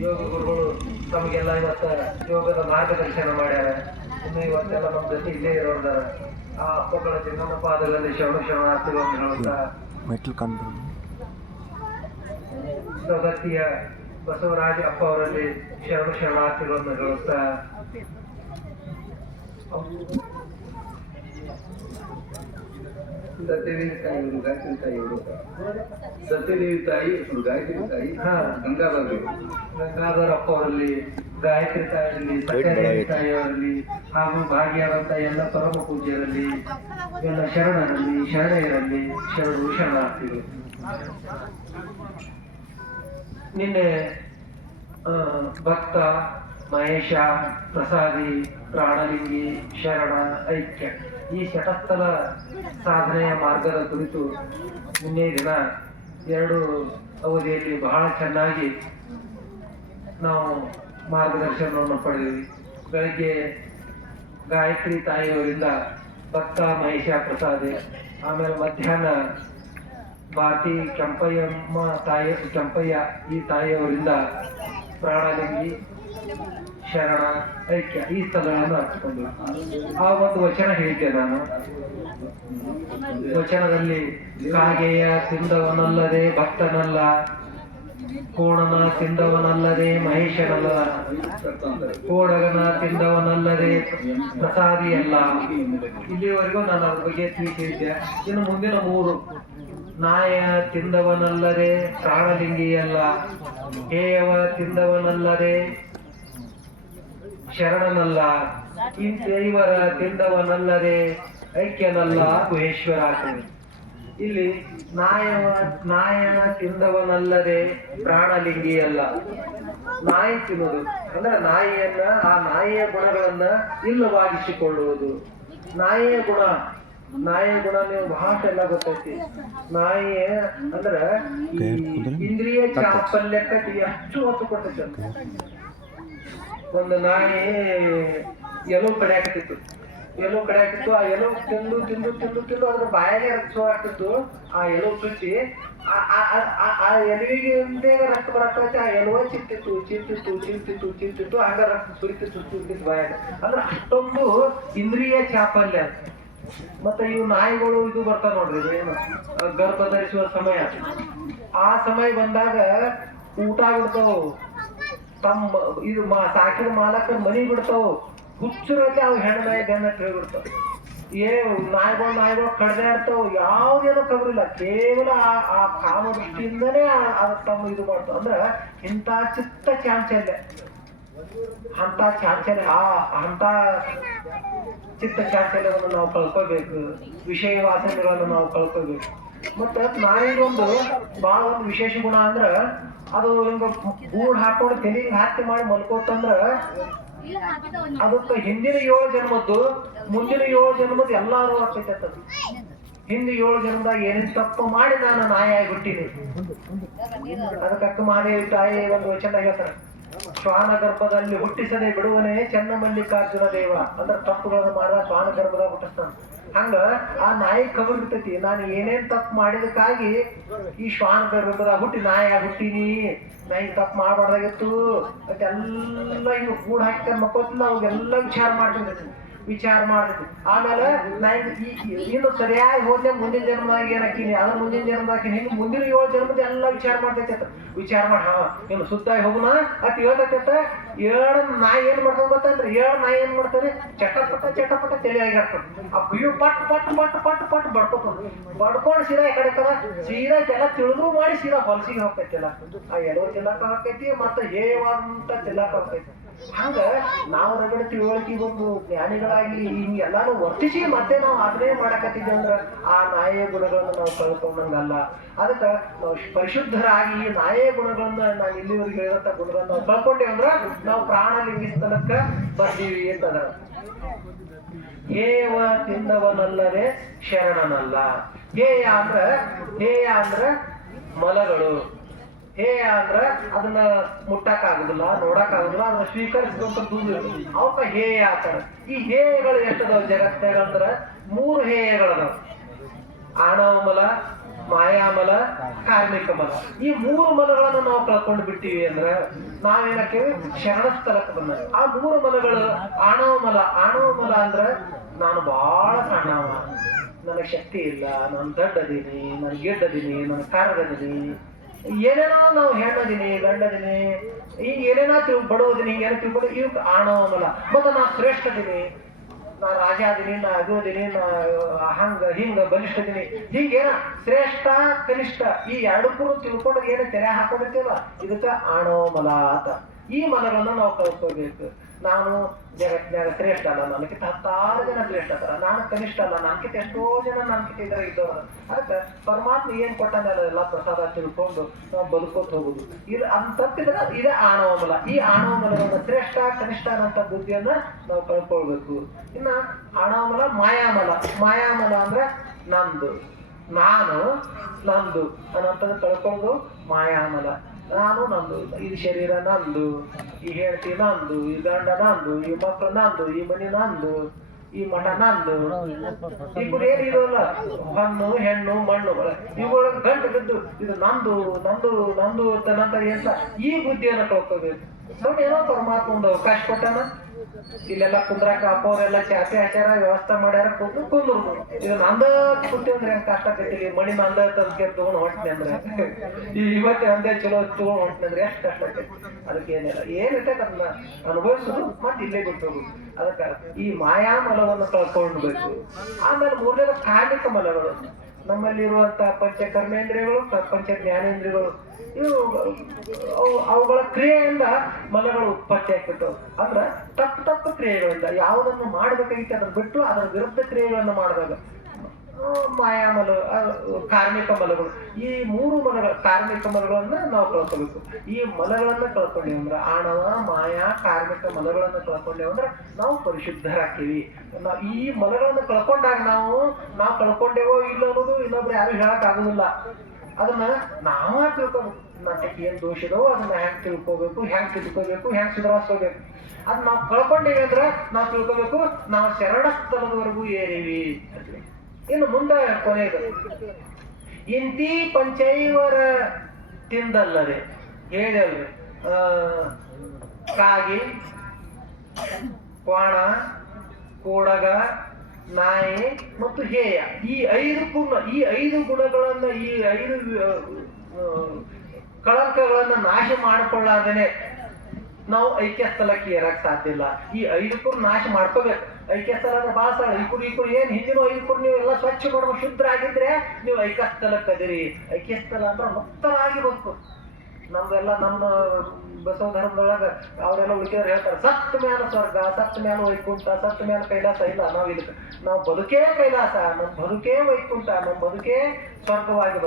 ಯೋಗ ಗುರುಗಳು ತಮಗೆಲ್ಲ ಇವತ್ತ ಯೋಗದ ಮಾರ್ಗದರ್ಶನ ಮಾಡ್ಯಾರ ಇನ್ನು ಇವತ್ತೆಲ್ಲ ನಮ್ಮ ಜೊತೆ ಇಲ್ಲೇ ಇರೋದ ಆ ಅಪ್ಪಗಳ ನಮ್ಮ ಪಾದಗಳಲ್ಲಿ ಅಂತ ಹೇಳ್ತಾ ಮೆಟ್ಲು ಕಂಡು ಸವದತ್ತಿಯ ಬಸವರಾಜ ಅಪ್ಪ ಅವರಲ್ಲಿ ಶರಣ ಶರಣಾರ್ಥಿಗಳನ್ನು ಹೇಳುತ್ತಾ ಸತ್ಯದೇವಿ ತಾಯಿ ಒಂದು ಗಾಯತ್ರಿ ತಾಯಿ ಇವರು ಸತ್ಯದೇವಿ ತಾಯಿ ಒಂದು ಗಾಯತ್ರಿ ತಾಯಿ ಹಾ. ಗಂಗಾಧರ ಗಂಗಾಧರ ಅಪ್ಪ ಅವರಲ್ಲಿ ಗಾಯತ್ರಿ ತಾಯಿಯಲ್ಲಿ ಸತ್ಯದೇವಿ ತಾಯಿಯವರಲ್ಲಿ ಹಾಗೂ ಭಾಗಿಯಾದಂತ ಎಲ್ಲ ಪರಮ ಪೂಜ್ಯರಲ್ಲಿ ಎಲ್ಲ ಶರಣರಲ್ಲಿ ಶರಣೆಯರಲ್ಲಿ ಶರಣರು ಶರಣಾರ್ಥಿಗಳು. ನಿನ್ನೆ ಭಕ್ತ ಮಹೇಶ ಪ್ರಸಾದಿ ಪ್ರಾಣಲಿಂಗಿ ಶರಣ ಐಕ್ಯ. ಈ ಶಟಸ್ಥಲ ಸಾಧನೆಯ ಮಾರ್ಗದ ಕುರಿತು ನಿನ್ನೆ ದಿನ ಎರಡು ಅವಧಿಯಲ್ಲಿ ಬಹಳ ಚೆನ್ನಾಗಿ ನಾವು ಮಾರ್ಗದರ್ಶನವನ್ನು ಪಡೆದಿವಿ ಬೆಳಗ್ಗೆ ಗಾಯತ್ರಿ ತಾಯಿಯವರಿಂದ ಭಕ್ತ ಮಹೇಶ ಪ್ರಸಾದೆ, ಆಮೇಲೆ ಮಧ್ಯಾಹ್ನ ಭಾರತಿ ಕೆಂಪಯ್ಯಮ್ಮ ತಾಯಿ, ಕೆಂಪಯ್ಯ ಈ ತಾಯಿಯವರಿಂದ ಪ್ರಾಣಲಿಂಗಿ ಶರಣ ಐಕ್ಯ, ಈ ಸ್ಥಳಗಳನ್ನು ಹಚ್ಚಿಕೊಂಡು ಆ ಒಂದು ವಚನ ಹೇಳಿದ್ದೆ ನಾನು. ವಚನದಲ್ಲಿ, ಕಾಗೆಯ ತಿಂದವನಲ್ಲದೆ ಭಕ್ತನಲ್ಲ, ಕೋಣನ ತಿಂದವನಲ್ಲದೆ ಮಹೇಶನಲ್ಲ, ಕೋಡಗನ ತಿಂದವನಲ್ಲದೆ ಪ್ರಸಾದಿಯಲ್ಲ. ಇಲ್ಲಿವರೆಗೂ ನಾನು ಅದ್ರ ಬಗ್ಗೆ ತಿಳಿಸಿದ್ದೆ. ಇನ್ನು ಮುಂದಿನ ಮೂರು ನಾಯ ತಿಂದವನಲ್ಲದೆ ಪ್ರಾಣಲಿಂಗಿಯಲ್ಲ, ಹೇಯವ ತಿಂದವನಲ್ಲದೆ ಶರಣನಲ್ಲ ಇಂತೇವರ ತಿಂದವನಲ್ಲದೆ ಐಕ್ಯನಲ್ಲ ಗುಹೇಶ್ವರ ಆಗ್ತದೆ ಇಲ್ಲಿ ನಾಯವ ನಾಯ ತಿಂದವನಲ್ಲದೆ ಪ್ರಾಣಲಿಂಗಿಯಲ್ಲ. ನಾಯಿ ತಿನ್ನೋದು ಅಂದ್ರೆ ನಾಯಿಯನ್ನ ಆ ನಾಯಿಯ ಗುಣಗಳನ್ನ ಇಲ್ಲವಾಗಿಸಿಕೊಳ್ಳುವುದು. ನಾಯಿಯ ಗುಣ ನಾಯಿಯ ಗುಣ ನೀವು ಭಾಷ ಎಲ್ಲ ಗೊತ್ತೈತಿ. ನಾಯಿ ಅಂದ್ರ ಇಂದ್ರಿಯ ಚಾಪಲ್ಯಕ್ಕೆ ಎಷ್ಟು ಒತ್ತು ಕೊಡ್ತೈತಿ. ಒಂದು ನಾಯಿ ಎಲ್ಲೋ ಕಡೆ ಹಾಕತಿತ್ತು ಎಲ್ಲೋ ಕಡೆ ಹಾಕಿತ್ತು. ಆ ಎಲ್ಲೋ ತಿಂದು ತಿಂದು ತಿಂದು ತಿಂದು ಅದ್ರ ಬಾಯಾಗೆ ರಕ್ತ ಆಗ್ತಿತ್ತು. ಆ ಎಲ್ಲೋ ಚುಚ್ಚಿ, ಆ- ಎಲುವಿಗೆ ರಕ್ತ ಬರಕ್ಕೆ ಆ ಎಲುವ ಚಿಂತಿತ್ತು ಚಿಂತಿತ್ತು ಚಿಂತಿತ್ತು ಚಿಂತಿತ್ತು ಹಂಗ ರಕ್ತ ಸುರಿತಿತ್ತು ಸುರಿತಿತ್ತು ಬಾಯಾಗ. ಅಂದ್ರೆ ಅಷ್ಟೊಂದು ಇಂದ್ರಿಯ ಚಾಪಲ್ಯ. ಮತ್ತೆ ಇವು ನಾಯಿಗಳು ಇದು ಬರ್ತಾವ ನೋಡ್ರಿ ಏನು? ಗರ್ಭ ಧರಿಸುವ ಸಮಯ. ಆ ಸಮಯ ಬಂದಾಗ ಊಟ ಬಿಡ್ತಾವು ತಮ್ಮ ಇದು ಮಾ ಸಾಕಿದ ಮಾಲಕನ ಮನಿ ಬಿಡ್ತಾವು. ಹುಚ್ಚರಲ್ಲಿ ಅವು ಹೆಣ್ಣು ನಾಯಿ ಹೇಳ್ಬಿಡ್ತಾವ ಏ, ನಾಯಿಗಳು ನಾಯಿಗಳು ಕಡ್ದೆ ಇರ್ತಾವ ಯಾವ್ದೇನೋ ಕಬರಿಲ್ಲ. ಕೇವಲ ಆ ಕಾಮ ದೃಷ್ಟಿಯಿಂದನೇ ಆ ತಮ್ಮ ಇದು ಮಾಡ್ತಾವ. ಅಂದ್ರ ಇಂಥ ಚಿತ್ತ ಚಾಂಚಲ್ಯ. ಅಂತ ಚಾಂಚಲ್ಯ, ಆ ಅಂತ ಚಿತ್ತ ಚಾಂಚಲ್ಯವನ್ನು ನಾವು ಕಳ್ಕೋಬೇಕು ವಿಷಯ ವಾಸನೆಗಳನ್ನು ನಾವು ಕಳ್ಕೋಬೇಕು ಮತ್ತೆ ನಾಯಿಗೊಂದು ಬಹಳ ಒಂದು ವಿಶೇಷ ಗುಣ ಅಂದ್ರ ಅದು ಹಿಂಗ ಗೂಡ್ ಹಾಕೊಂಡು ತೆಲಿಗೆ ಹಾಕಿ ಮಾಡಿ ಮಲ್ಕೋತಂದ್ರ ಅದಕ್ಕೆ ಹಿಂದಿನ ಏಳು ಜನ್ಮದ್ದು, ಮುಂದಿನ ಏಳು ಜನ್ಮದ್ದು ಎಲ್ಲಾರು ಆಗ್ತೈತೆ ಅದು ಹಿಂದೆ ಏಳು ಜನ್ಮದಾಗ ಏನೇನ್ ತಪ್ಪು ಮಾಡಿ ನಾನು ನಾಯಿ ಹುಟ್ಟಿನಿ ಅದಕ್ಕೆ ಮಹಾದೇವಿ ತಾಯಿ ಒಂದು ವಚನ ಹೇಳ್ತಾರೆ. ಶ್ವಾನ ಗರ್ಭದಲ್ಲಿ ಹುಟ್ಟಿಸದೆ ಬಿಡುವನೇ ಚೆನ್ನ ಮಲ್ಲಿಕಾರ್ಜುನ ದೇವ. ಅಂದ್ರೆ ತಪ್ಪುಗಳನ್ನು ಮಾಡ ಶ್ವಾನ ಗರ್ಭದಾಗ ಹುಟ್ಟಿಸ್ತಾನ. ಹಂಗ ಆ ನಾಯಿ ಕಬರ್ ಬಿಟ್ಟತಿ. ನಾನು ಏನೇನ್ ತಪ್ಪು ಮಾಡಿದಕ್ಕಾಗಿ ಈ ಶ್ವಾನ ಗರ್ಭದಾಗ ಹುಟ್ಟಿ ನಾಯಿ ಹುಟ್ಟಿನಿ. ನಾಯಿ ತಪ್ಪು ಮಾಡಬಾರ್ದಾಗಿತ್ತು. ಮತ್ತೆಲ್ಲ ಇನ್ನು ಕೂಡ ಹಾಕಿ ಮಕ್ಕಳು ಅವಾಗೆಲ್ಲ ವಿಚಾರ ಮಾಡ್ತಿರ್ತೈತಿ ವಿಚಾರ ಮಾಡಬೇಕು ಆಮೇಲೆ ನೀನು ಸರಿಯಾಗಿ ಹೋದ್ರೆ ಮುಂದಿನ ಜನ್ಮದಾಗ ಏನ್ ಹಾಕಿನಿ ಅದ್ರ ಮುಂದಿನ ಜನ್ಮದಾಗ ಹಿಂಗೆ ಮುಂದಿನ ಏಳು ಜನ್ಮದ ಎಲ್ಲ ವಿಚಾರ ಮಾಡ್ತೈತೆ ಅಂತ. ವಿಚಾರ ಮಾಡಿ, ಹಾ, ನೀನು ಸುತ್ತಾಗಿ ಹೋಗುಣ ಅಟ್ ಹೇಳ್ತೈತೆ ಏಳು ನಾಯಿ ಏನ್ ಮಾಡ್ತಾವ ಗೊತ್ತಂದ್ರೆ ಏಳು ನಾಯಿ ಏನ್ ಮಾಡ್ತಾರೆ ಚಟಪಟ ಚಟಪಟ ತಲೆಯಾಗಿ ಹಾಕ್ತಾರೆ ಆ ಕುಯ್ಯು ಪಟ್ ಪಟ್ ಪಟ್ ಪಟ್ ಪಟ್ ಬಡ್ಕೋತಾವ ಬಡ್ಕೊಂಡು ಸೀದಾ ಈ ಕಡೆ ಕದ ಸೀದಾ ಎಲ್ಲ ತಿಳಿದ್ರು ಮಾಡಿ ಸೀದಾ ಹೊಲಸಿಗೆ ಹೋಗ್ತೈತಿಲ್ಲ ಆ ಎಲ್ಲೋ ತಿನ್ನಕ ಹಾಕೈತಿ ಮತ್ತೆ ಹೇವಂತ ತಿನ್ನಕ ಹೋಗ್ತೈತಿ. ಹಂಗ ನಾವು ನಮ್ಮ ತಿಳುವಳಿಕೆ ಬಂದು ಜ್ಞಾನಿಗಳಾಗಿ ಹಿಂಗೆಲ್ಲಾನು ವರ್ತಿಸಿ ಮತ್ತೆ ನಾವು ಅದನ್ನೇ ಮಾಡಕತ್ತಿದ್ದೆ ಅಂದ್ರ ಆ ನಾಯಿಯ ಗುಣಗಳನ್ನು ನಾವು ಕಳ್ಕೊಂಡಂಗಲ್ಲ. ಅದಕ್ಕ ನಾವು ಪರಿಶುದ್ಧರಾಗಿ ಈ ನಾಯಿಯ ಗುಣಗಳನ್ನ ನಾನು ಇಲ್ಲಿವರೆಗೆ ಹೇಳಿದಂತ ಗುಣಗಳನ್ನ ನಾವು ಕಳ್ಕೊಂಡೇವ್ ಅಂದ್ರ ನಾವು ಪ್ರಾಣ ಲಿಂಗಿಸ್ತನಕ್ಕ ಬರ್ತೀವಿ ಅಂತದ ಹೇವ ತಿಂದವನಲ್ಲದೆ ಶರಣನಲ್ಲ. ಹೇಯ ಅಂದ್ರ ಹೇಯ ಅಂದ್ರ ಮಲಗಳು. ಹೇಯ ಅಂದ್ರ ಅದನ್ನ ಮುಟ್ಟಕ್ ಆಗುದಿಲ್ಲ ನೋಡಕ್ ಆಗುದಿಲ್ಲ ಅದನ್ನ ಸ್ವೀಕರಿಸಿದಂತ ದೂರ ಅವಕ್ಕ ಹೇಯ ಆತರ ಈ ಹೇಯಗಳು ಎಷ್ಟದಾವ ಜಗತ್ತಾಗ ಅಂದ್ರ ಮೂರು ಹೇಯಗಳದಾವ ಆಣವಮಲ, ಮಾಯಾಮಲ, ಕಾರ್ಮಿಕ ಮಲ. ಈ ಮೂರು ಮಲಗಳನ್ನು ನಾವು ಕಳ್ಕೊಂಡು ಬಿಟ್ಟಿವಿ ಅಂದ್ರೆ ನಾವೇನಕ್ಕೇವಿ? ಶರಣ ಸ್ಥಳಕ್ಕೆ ಬಂದ ಆ ಮೂರು ಮಲಗಳು ಆಣವ ಮಲ ಆಣವ ಮಲ ಅಂದ್ರ ನಾನು ಬಹಳ ಸಣ್ಣವ ನನಗೆ ಶಕ್ತಿ ಇಲ್ಲ, ನಾನು ದಡ್ಡದೀನಿ, ನಾನು ಗೆಡ್ಡದೀನಿ, ನಾನು ಕಾರ್ಗದೀನಿ. ಏನೇನೋ ನಾವು ಹೇಳೋದಿನಿ ಗಂಡದಿನಿ ಈಗ ಏನೇನೋ ತಿಳ್ ಬಡೋದಿನಿ ಏನೋ ತಿಳ್ಕೊಂಡು ಇವ್ ಆಣವ ಅನ್ನಲ್ಲ. ಮತ್ತೆ ನಾ ಶ್ರೇಷ್ಠದೀನಿ ನಾ ರಾಜ ಅದೀನಿ ನಾ ಅದು ಅದೀನಿ ನಾ ಹಂಗ, ಹಿಂಗ, ಬಲಿಷ್ಠ ದಿನಿ. ಹೀಗೇನ ಶ್ರೇಷ್ಠ, ಕನಿಷ್ಠ, ಈ ಎರಡಕ್ಕೂ ತಿಳ್ಕೊಂಡು ಏನು ತೆರೆ ಹಾಕೊಂಡಿರ್ತೀವಲ್ಲ ಇದಕ್ಕ ಆಣವ ಮಲ ಅಂತ. ಈ ಮಲಗಳನ್ನ ನಾವು ಕಳ್ಕೋಬೇಕು ನಾನು ಜಗತ್ತಿನಾಗ ಶ್ರೇಷ್ಠ ಅಲ್ಲ ನನಗಿಂತ ಹತ್ತಾರು ಜನ ಶ್ರೇಷ್ಠ ಅದಾರ ನಾನು ಕನಿಷ್ಠ ಅಲ್ಲ ನನ್ಕಿಂತ ಎಷ್ಟೋ ಜನ ನನ್ಕಿಂತ ಇದ್ರೆ ಇದ್ದವ್ರ ಅದಕ್ಕೆ ಪರಮಾತ್ಮ ಏನ್ ಕೊಟ್ಟಾನಲ್ಲ ಎಲ್ಲಾ ಪ್ರಸಾದ ತಿಳ್ಕೊಂಡು ನಾವು ಬದುಕೋತ ಹೋಗುದು. ಇಲ್ಲ ಅಂತಿದ್ರೆ ಇದೇ ಆಣವ ಮಲ ಈ ಆಣವ ಶ್ರೇಷ್ಠ, ಕನಿಷ್ಠ ಅನ್ನೋಂಥ ಬುದ್ಧಿಯನ್ನ ನಾವು ಕಳ್ಕೊಳ್ಬೇಕು. ಇನ್ನ ಆಣವ ಮಲ ಮಾಯಾಮಲ. ಮಾಯಾಮಲ ಅಂದ್ರೆ ನಂದು. ನಾನು ನಂದು ಅನ್ನೋಂಥದ್ದು ಕಳ್ಕೊಂಡು ಮಾಯಾಮಲ. ನಾನು ನಂದು, ಈ ಶರೀರ ನಂದು, ಈ ಹೆಂಡತಿ ನಂದು, ಈ ಗಂಡ ನಂದು, ಈ ಮಕ್ಕಳು ನಂದು, ಈ ಮನೆ ನಂದು, ಈ ಮಠ ನಂದು. ಇಬ್ಬರು ಏನಿರೋಲ್ಲ ಹಣ್ಣು, ಹೆಣ್ಣು, ಮಣ್ಣು. ಇವುಗಳ ಗಂಟು ಬಿದ್ದು ಇದು ನಂದು ನಂದು ನಂದು ಅಂತ ನಂತರ ಎಂತ? ಈ ಬುದ್ಧಿಯನ್ನು ಕಳ್ಕೋಬೇಕು ನೋಡಿ, ಏನೋ ಪರಮಾತ್ಮ ಒಂದು ಅವಕಾಶ ಕೊಟ್ಟಾನ? ಇಲ್ಲೆಲ್ಲ ಕುಂದ್ರಾಕ ಕಾಪೋರೆಲ್ಲ ಚಾಪೆ ಹಾಕ್ಯಾರ ವ್ಯವಸ್ಥೆ ಮಾಡ್ಯಾರ ಕುಂತು ಕುಂದ್ರು ಇದು ನಂದ ಕುಂತಿ ಅಂದ್ರೆ ಹೆಂಗ್ ಕಷ್ಟ ಇಲ್ಲಿ ಮಣಿ ನಂದ ತಂದ್ಕೆ ತಗೊಂಡ್ ಹೊಂಟ್ನಿ ಅಂದ್ರೆ. ಈ ಇವತ್ತೇ ಅಂದೆ ಚಲೋ ತಗೊಂಡ್ ಹೊಂಟ್ನಿ ಅಂದ್ರೆ ಎಷ್ಟು ಕಷ್ಟ ಅದಕ್ಕೆ ಏನಿಲ್ಲ. ಏನಿರ್ತೈತೆ ಅದನ್ನ ಅನುಭವಿಸುದು ಮತ್ತೆ ಇಲ್ಲೇ ಬಿಟ್ಟು ಹೋಗುದು ಅದಕ್ಕೆ ಈ ಮಾಯಾಮಲವನ್ನು ಕಳ್ಕೊಳ್ಬೇಕು ಆಮೇಲೆ ಮೂರನೇದು ಕಾರ್ಮಿಕ ಮಲಗಳು. ನಮ್ಮಲ್ಲಿರುವಂತ ಪಂಚ ಕರ್ಮೇಂದ್ರಿಯಗಳು ಪಂಚ ಜ್ಞಾನೇಂದ್ರಿಯಗಳು ಇವು ಅವು- ಅವುಗಳ ಕ್ರಿಯೆಯಿಂದ ಮನಗಳು ಉತ್ಪತ್ತಿ ಆಗ್ತಿರ್ತವೆ ಅಂದ್ರ ತಪ್ಪು ತಪ್ಪು ಕ್ರಿಯೆಗಳಿಂದ ಯಾವುದನ್ನು ಮಾಡಬೇಕಾಗಿತ್ತು ಅದನ್ನು ಬಿಟ್ಟು ಅದರ ವಿರುದ್ಧ ಕ್ರಿಯೆಗಳನ್ನು ಮಾಡಿದಾಗ ಮಾಯಾಮಲ ಮಲ ಕಾರ್ಮಿಕ ಮಲಗಳು. ಈ ಮೂರು ಮಲಗಳ, ಕಾರ್ಮಿಕ ಮಲಗಳನ್ನ ನಾವು ಕಳ್ಕೊಬೇಕು. ಈ ಮಲಗಳನ್ನ ಕಳ್ಕೊಂಡೇವು ಅಂದ್ರೆ ಆಣವ, ಮಾಯಾ, ಕಾರ್ಮಿಕ ಮಲಗಳನ್ನ ಕಳ್ಕೊಂಡೇವು ಅಂದ್ರೆ ನಾವು ಪರಿಶುದ್ಧರಾಗ್ತೀವಿ. ನಾವು ಈ ಮಲಗಳನ್ನ ಕಳ್ಕೊಂಡಾಗ ನಾವು ನಾವು ಕಳ್ಕೊಂಡೇವೋ ಇಲ್ಲ ಅನ್ನೋದು ಇನ್ನೊಬ್ರು ಯಾರು ಹೇಳಕ್ ಆಗುದಿಲ್ಲ ಅದನ್ನ ನಾವ ತಿಳ್ಕೊಬೇಕು. ನಾಟಕ ಏನ್ ದೋಷ ಇದೋ ಅದನ್ನ ಹೆಂಗ್ ತಿಳ್ಕೊಬೇಕು ಹೆಂಗ್ ತಿಳ್ಕೊಬೇಕು ಹೆಂಗ್ ಸುಧಾರಿಸ್ಕೋಬೇಕು. ಅದ್ ನಾವು ಕಳ್ಕೊಂಡೇವಿ ಅಂದ್ರೆ ನಾವು ತಿಳ್ಕೊಬೇಕು, ನಾವು ಶರಣ ಸ್ಥಳದವರೆಗೂ ಏರಿವಿ ಅಂತೇಳಿ. ಇನ್ನು ಮುಂದೆ ಕೊನೆಯದು ಇಂತಿ ಪಂಚೈವರ ತಿಂದಲ್ಲದೆ ಹೇಳಲ್ರಿ ಕಾಗಿ, ಕ್ವಾಣ, ಕೋಡಗ, ನಾಯಿ ಮತ್ತು ಹೇಯ. ಈ ಐದು ಗುಣ, ಈ ಐದು ಗುಣಗಳನ್ನ, ಈ ಐದು ಕಳಂಕಗಳನ್ನ ನಾಶ ಮಾಡಿಕೊಳ್ಳಾದನೆ ನಾವು ಐಕ್ಯ ಸ್ಥಳಕ್ಕೆ ಏರಕ್ ಸಾಧ್ಯ ಇಲ್ಲ. ಈ ಐದಕ್ಕೂ ನಾಶ ಮಾಡ್ಕೋಬೇಕು. ಐಕ್ಯ ಸ್ಥಳ ಈ ಕುರಿ ಈ ಕುರಿ ಏನು ಹಿಂದಿನ ಕುರಿ ನೀವು ಎಲ್ಲ ಸ್ವಚ್ಛ ಮಾಡ್ಬೇಕು ಶುದ್ಧ ಆಗಿದ್ರೆ ನೀವು ಐಕ್ಯ ಕದಿರಿ. ಅದಿರಿ ಐಕ್ಯ ಸ್ಥಳ ಅಂದ್ರೆ ಮುಕ್ತರಾಗಿ ಬಂತು. ನಮ್ದೆಲ್ಲ ನಮ್ಮ ಬಸವ ಧರ್ಮದೊಳಗೆ ಅವರೆಲ್ಲ ಉಳಿಕೆಯವ್ರು ಹೇಳ್ತಾರೆ ಸತ್ತ ಮ್ಯಾಲ ಸ್ವರ್ಗ ಸತ್ತ ಮ್ಯಾಲ ವೈಕುಂಠ ಸತ್ತ ಮ್ಯಾಲ ಕೈಲಾಸ. ಇಲ್ಲ, ನಾವು ಇದಕ್ಕೆ, ನಾವು ಬದುಕೇ ಕೈಲಾಸ ನಮ್ಮ ಬದುಕೇ ವೈಕುಂಠ ನಮ್ಮ ಬದುಕೇ ಸ್ವರ್ಗವಾಗಿ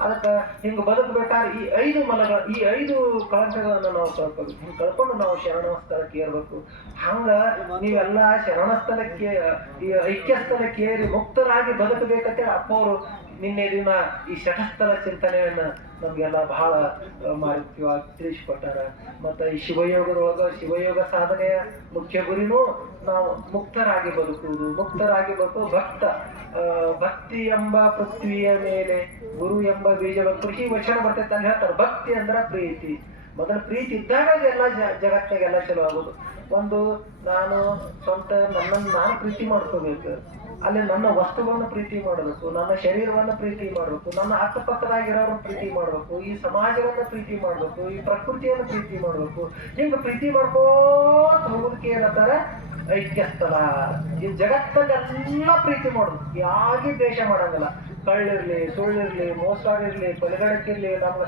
ಅದಕ್ಕೆ ಹಿಂಗೆ ಬದುಕಬೇಕಾದ್ರೆ ಈ ಐದು ಮಲಗಳ ಈ ಐದು ಕಳಂಕಗಳನ್ನು ನಾವು ಕಳ್ಕೊಬೇಕು ಹಿಂಗೆ ಕಳ್ಕೊಂಡು ನಾವು ಶರಣ ಸ್ಥಳಕ್ಕೆ ಏರ್ಬೇಕು. ಹಂಗ ನೀವೆಲ್ಲ ಶರಣ ಸ್ಥಳಕ್ಕೆ ಈ ಐಕ್ಯ ಸ್ಥಳಕ್ಕೆ ಏರಿ ಮುಕ್ತರಾಗಿ ಬದುಕಬೇಕಂತೇಳಿ ಅಪ್ಪ ಅವರು ನಿನ್ನೆ ದಿನ ಈ ಶತಸ್ಥಲ ಚಿಂತನೆಯನ್ನ ನಮ್ಗೆಲ್ಲ ಬಹಳ ಆ, ಮಾಹಿತಿವಾಗಿ ತಿಳಿಸಿಕೊಟ್ಟಾರ. ಮತ್ತ ಈ ಶಿವಯೋಗದೊಳಗ ಶಿವಯೋಗ ಸಾಧನೆಯ ಮುಖ್ಯ ಗುರಿನೂ ನಾವು ಮುಕ್ತರಾಗಿ ಬದುಕುವುದು. ಮುಕ್ತರಾಗಿ ಬದುಕು ಭಕ್ತ ಭಕ್ತಿ ಎಂಬ ಪೃಥ್ವಿಯ ಮೇಲೆ ಗುರು ಎಂಬ ಬೀಜವ ಕೃಷಿ ವಚನ ಬರ್ತೈತೆ ಅಂತ ಹೇಳ್ತಾರೆ. ಭಕ್ತಿ ಅಂದ್ರ ಪ್ರೀತಿ. ಮೊದಲು ಪ್ರೀತಿ ಇದ್ದಾಗ ಎಲ್ಲ ಜಗತ್ತಿನಾಗೆಲ್ಲ ಚಲೋ ಆಗೋದು ಒಂದು ನಾನು ಸ್ವಂತ ನನ್ನನ್ನು ನಾನು ಪ್ರೀತಿ ಮಾಡ್ಕೋಬೇಕು. ಅಲ್ಲಿ ನನ್ನ ವಸ್ತುಗಳನ್ನ ಪ್ರೀತಿ ಮಾಡಬೇಕು, ನನ್ನ ಶರೀರವನ್ನ ಪ್ರೀತಿ ಮಾಡಬೇಕು, ನನ್ನ ಅಕ್ಕಪಕ್ಕದಾಗಿರೋರನ್ನ ಪ್ರೀತಿ ಮಾಡಬೇಕು, ಈ ಸಮಾಜವನ್ನ ಪ್ರೀತಿ ಮಾಡಬೇಕು, ಈ ಪ್ರಕೃತಿಯನ್ನ ಪ್ರೀತಿ ಮಾಡಬೇಕು. ಹಿಂಗ ಪ್ರೀತಿ ಮಾಡ್ಕೋತ ಹೋಗೋದಕ್ಕೆ ಏನಂತಾರೆ? ಐಕ್ಯಸ್ಥಳ. ಈ ಜಗತ್ತಲ್ಲೆಲ್ಲ ಪ್ರೀತಿ ಮಾಡೋದು. ಯಾಗಿ ದ್ವೇಷ ಮಾಡಂಗಿಲ್ಲ. ಕಳ್ಳಿರ್ಲಿ, ಸುಳ್ಳಿರ್ಲಿ ಮೋಸಾಗಿರ್ಲಿ ಕೊಲೆಗಡಕ್ಕಿರ್ಲಿ ನಮ್ಮ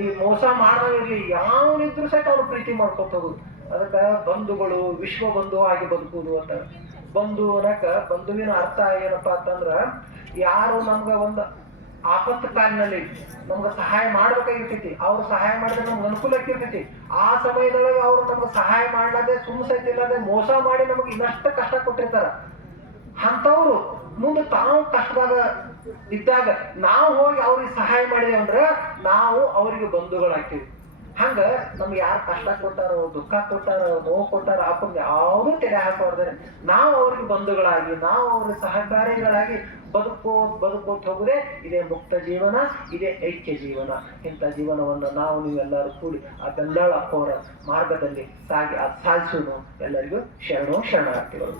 ಈ ಮೋಸ ಮಾಡೋದಿರ್ಲಿ ಯಾವನಿದ್ರು ಸಹಿತ ಅವ್ರು ಪ್ರೀತಿ ಮಾಡ್ಕೊತ ಹೋಗುದು. ಅದಕ್ಕೆ ಬಂಧುಗಳು ವಿಶ್ವ ಬಂಧು ಆಗಿ ಬದುಕುವುದು ಅಂತ. ಬಂಧು ಅನ್ನಕ ಬಂಧುವಿನ ಅರ್ಥ ಏನಪ್ಪಾ ಅಂತಂದ್ರ, ಯಾರು ನಮ್ಗ ಒಂದು ಆಪತ್ತು ಕಾಲಿನಲ್ಲಿ ನಮ್ಗೆ ಸಹಾಯ ಮಾಡ್ಬೇಕಾಗಿರ್ತೈತಿ, ಅವ್ರು ಸಹಾಯ ಮಾಡಿದ್ರೆ ನಮ್ಗೆ ಅನುಕೂಲಕ್ಕೆ ಇರ್ತೈತಿ ಆ ಸಮಯದೊಳಗೆ ಅವ್ರು ನಮ್ಗೆ ಸಹಾಯ ಮಾಡ್ಲಾದೆ ಸುಮ್ ಸಹಿತ ಇಲ್ಲದೆ ಮೋಸ ಮಾಡಿ ನಮಗೆ ಇನ್ನಷ್ಟು ಕಷ್ಟ ಕೊಟ್ಟಿರ್ತಾರ. ಅಂಥವ್ರು ಮುಂದೆ ತಾವು ಕಷ್ಟದಾಗ ಇದ್ದಾಗ ನಾವು ಹೋಗಿ ಅವ್ರಿಗೆ ಸಹಾಯ ಮಾಡಿದೆ ಅಂದ್ರೆ ನಾವು ಅವರಿಗೆ ಬಂಧುಗಳಾಗ್ತೀವಿ. ಹಂಗ ನಮ್ಗೆ ಯಾರು ಕಷ್ಟ ಕೊಟ್ಟಾರೋ, ದುಃಖ ಕೊಟ್ಟಾರೋ, ನೋವು ಕೊಟ್ಟಾರೋ ಹಾಕೊಂಡು ಯಾವುದೂ ತೆರೆ ಹಾಕೋರ್ದೇ ನಾವು ಅವ್ರಿಗೆ ಬಂಧುಗಳಾಗಿ, ನಾವು ಅವ್ರ ಸಹಕಾರಿಗಳಾಗಿ ಬದುಕೋತ್ ಬದುಕೋತ್ ಹೋಗುದೇ ಇದೇ ಮುಕ್ತ ಜೀವನ, ಇದೇ ಐಕ್ಯ ಜೀವನ. ಇಂಥ ಜೀವನವನ್ನು ನಾವು ನೀವೆಲ್ಲರೂ ಕೂಡಿ ಆ ಗಂಗಾಳ ಅಪ್ಪವರ ಮಾರ್ಗದಲ್ಲಿ ಸಾಗಿ ಅದು ಸಾಧಿಸೋದು ಎಲ್ಲರಿಗೂ ಶರಣೋ, ಶರಣಾರ್ಥಿಗಳು.